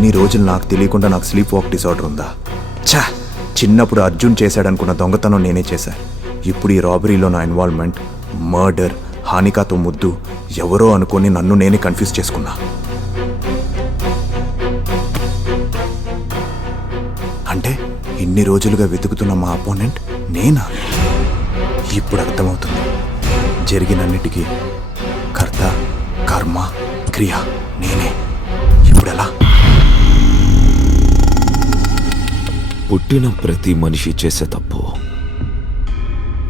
ఇన్ని రోజులు నాకు తెలియకుండా నాకు స్లీప్ వాక్ డిసార్డర్ ఉందా? ఛా! చిన్నప్పుడు అర్జున్ చేశాడనుకున్న దొంగతనం నేనే చేశా. ఇప్పుడు ఈ రాబరీలో నా ఇన్వాల్వ్మెంట్, మర్డర్, హానికాతో ముద్దు, ఎవరో అనుకొని నన్ను నేనే కన్ఫ్యూజ్ చేసుకున్నా. అంటే ఇన్ని రోజులుగా వెతుకుతున్న మా అపోనెంట్ నేనా? ఇప్పుడు అర్థమవుతుంది. జరిగినన్నిటికీ కర్త, కర్మ, క్రియ నేనే. ఇప్పుడెలా? పుట్టిన ప్రతి మనిషి చేసే తప్పు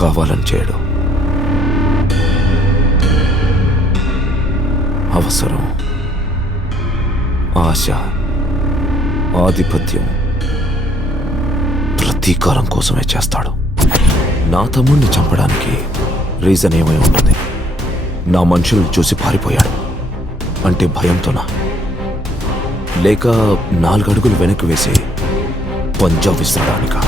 కావాలని చేయడం. అవసరం, ఆశ, ఆధిపత్యం, ప్రతీకారం కోసమే చేస్తాడు. నా తమ్ముడిని చంపడానికి రీజన్ ఏమై ఉంటుంది? నా మనుషుల్ని చూసి పారిపోయాడు అంటే భయంతోనా? లేక 4 అడుగులు వెనక్కి వేసి పంజా విసరడానికా?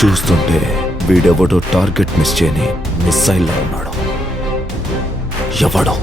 చూస్తుంటే వీడెవడో టార్గెట్ మిస్ చేయని మిస్సైల్లో ఉన్నాడు. ఎవడో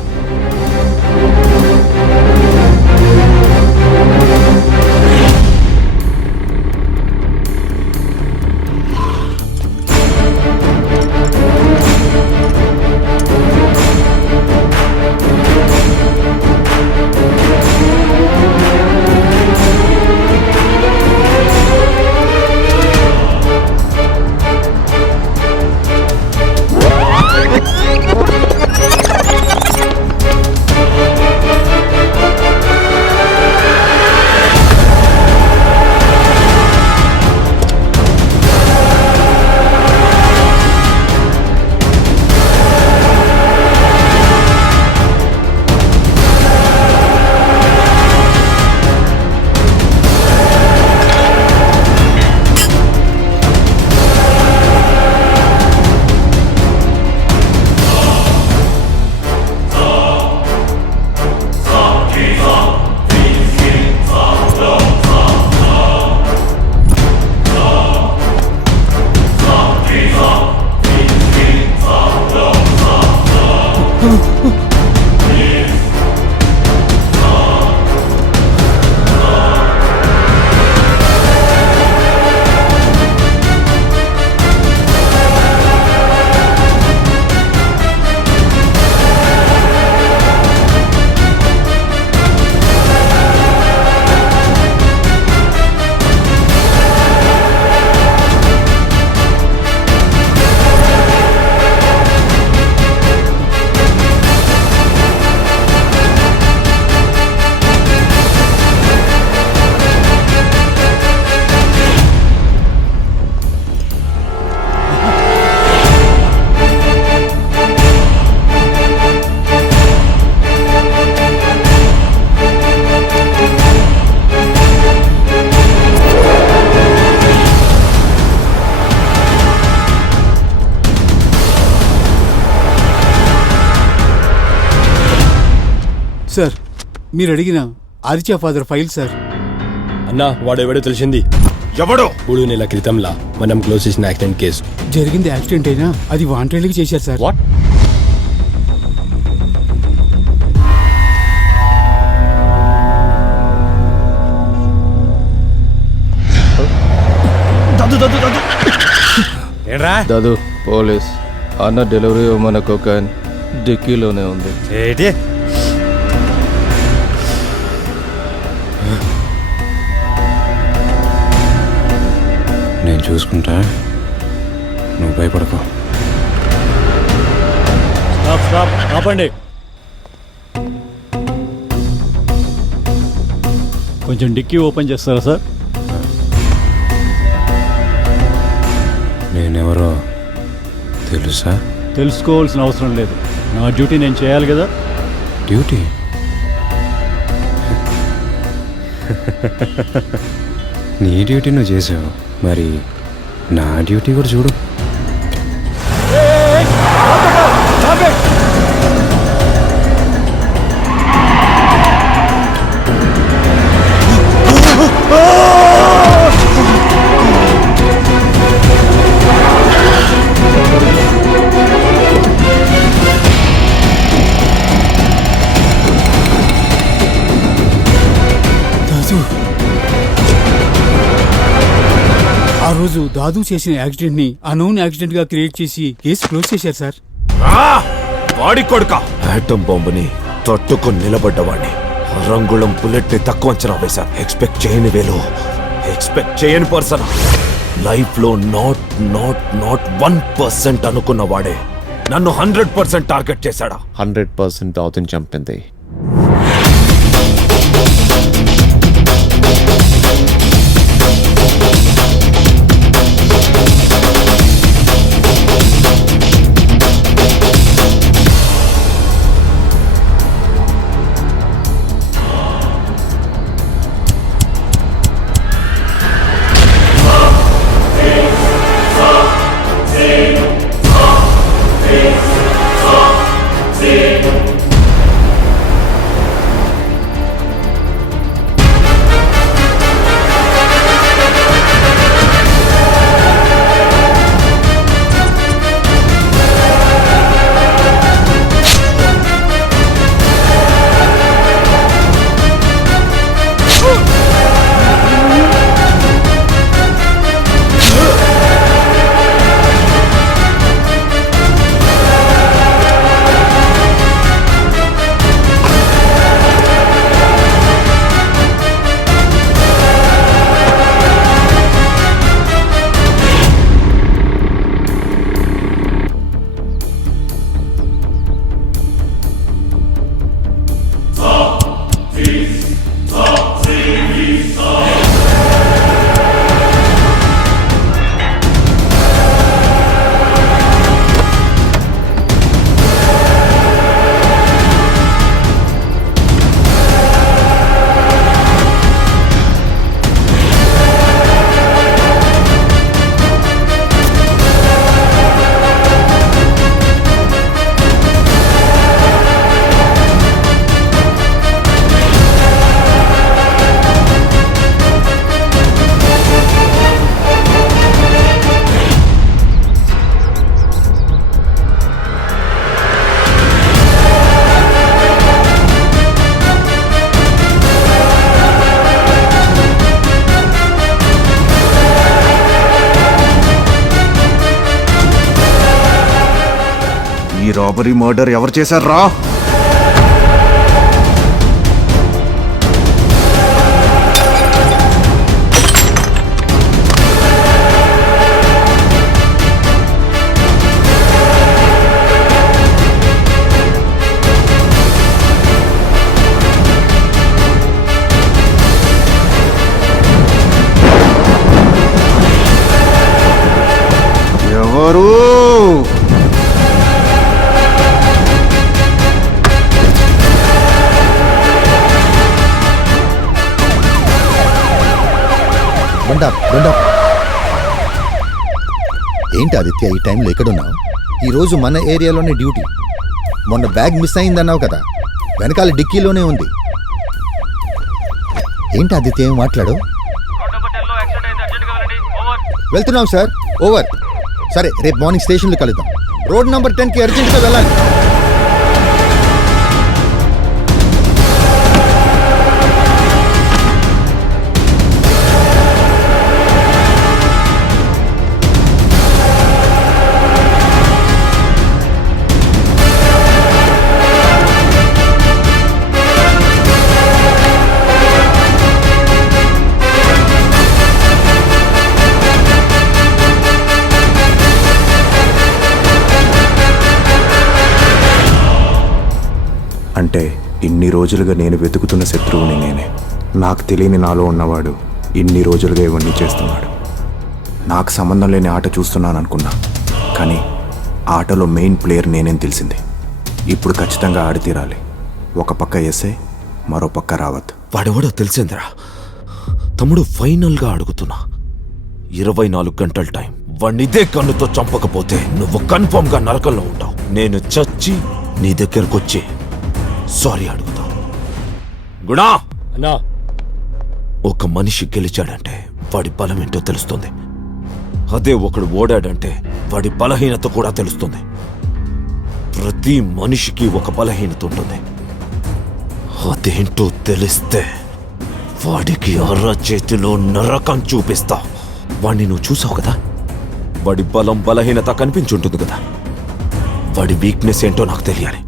సార్, మీరు అడిగిన ఆదిత్య ఫాదర్ ఫైల్ సార్. అన్నా వాడెవడో తెలిసింది. ఎవడో? 3 నెలల క్రితంలా మనం క్లోజ్ చేసిన యాక్సిడెంట్ కేసు. జరిగింది యాక్సిడెంట్ అయినా అది వాంటెడ్గా చేశారు సార్. వాట్? దాదు పోలీస్ అన్న డెలివరీ ఇవ్వమన్న కొకైన్ డిక్కీలోనే ఉంది. ఏంటి? నేను చూసుకుంటా, నువ్వు భయపడకు. ఆపండి. కొంచెం డిక్కీ ఓపెన్ చేస్తారా సార్? నేనెవరో తెలుసా? తెలుసుకోవాల్సిన అవసరం లేదు. నా డ్యూటీ నేను చేయాలి కదా. డ్యూటీ? నీ డ్యూటీ నువ్వు చేసావు, మరి నా డ్యూటీ కూడా చూడు. రోజు దాదు చేసిన యాక్సిడెంట్ ని అనౌన్ యాక్సిడెంట్ గా క్రియేట్ చేసి కేసు క్లోజ్ చేశారు సార్. వాడి కొడుక ఆటం బాంబుని తట్టుకొని నిలబడ్డవాడిని రంగుళం బుల్లెట్ ని తక్కువ అంచనా వేశాను. ఎక్స్పెక్ట్ చేయని వేలు, ఎక్స్పెక్ట్ చేయని పర్సన్, లైఫ్ లో నాట్ 1% అనుకున్న వాడే నన్ను 100% టార్గెట్ చేశాడా. 100% అవుతుంది చంపింది. ఈ రాబరీ మర్డర్ ఎవరు చేశారా? ఎవరు? ఏంటి ఆదిత్య ఈ టైంలో ఎక్కడున్నావు? ఈరోజు మన ఏరియాలోనే డ్యూటీ. మొన్న బ్యాగ్ మిస్ అయిందన్నావు కదా, వెనకాల డిక్కీలోనే ఉంది. ఏంటి ఆదిత్య ఏం మాట్లాడు? వెళ్తున్నాం సార్, ఓవర్. సరే రేపు మార్నింగ్ స్టేషన్లో కలుద్దాం. రోడ్ నెంబర్ 10కి అర్జెంట్గా వెళ్ళాలి. అంటే ఇన్ని రోజులుగా నేను వెతుకుతున్న శత్రువుని నేనే. నాకు తెలియని నాలో ఉన్నవాడు ఇన్ని రోజులుగా ఇవన్నీ చేస్తున్నాడు. నాకు సంబంధం లేని ఆట చూస్తున్నాను అనుకున్నా, కానీ ఆటలో మెయిన్ ప్లేయర్ నేనేం తెలిసింది. ఇప్పుడు ఖచ్చితంగా ఆడి తీరాలి. ఒక పక్క ఎస్ఐ, మరో పక్క రావత్. వాడెవడో తెలిసిందిరా తమ్ముడు. ఫైనల్గా అడుగుతున్నా, 24 గంటల టైం. వాడినిదే కన్నుతో చంపకపోతే నువ్వు కన్ఫర్మ్గా నరకంలో ఉంటావు. నేను చచ్చి నీ దగ్గరకొచ్చి సారీ అడుగుతా. గుణా అన్నా, ఒక మనిషి గెలిచాడంటే వాడి బలం ఏంటో తెలుస్తుంది. అదే ఒకడు ఓడాడంటే వాడి బలహీనత కూడా తెలుస్తుంది. ప్రతి మనిషికి ఒక బలహీనత ఉంటుంది. అదేంటో తెలిస్తే వాడికి అర్ర చేతిలో నరకం చూపిస్తా. వాణ్ణి నువ్వు చూసావు కదా, వాడి బలం బలహీనత కనిపించుంటుంది కదా. వాడి వీక్నెస్ ఏంటో నాకు తెలియాలి.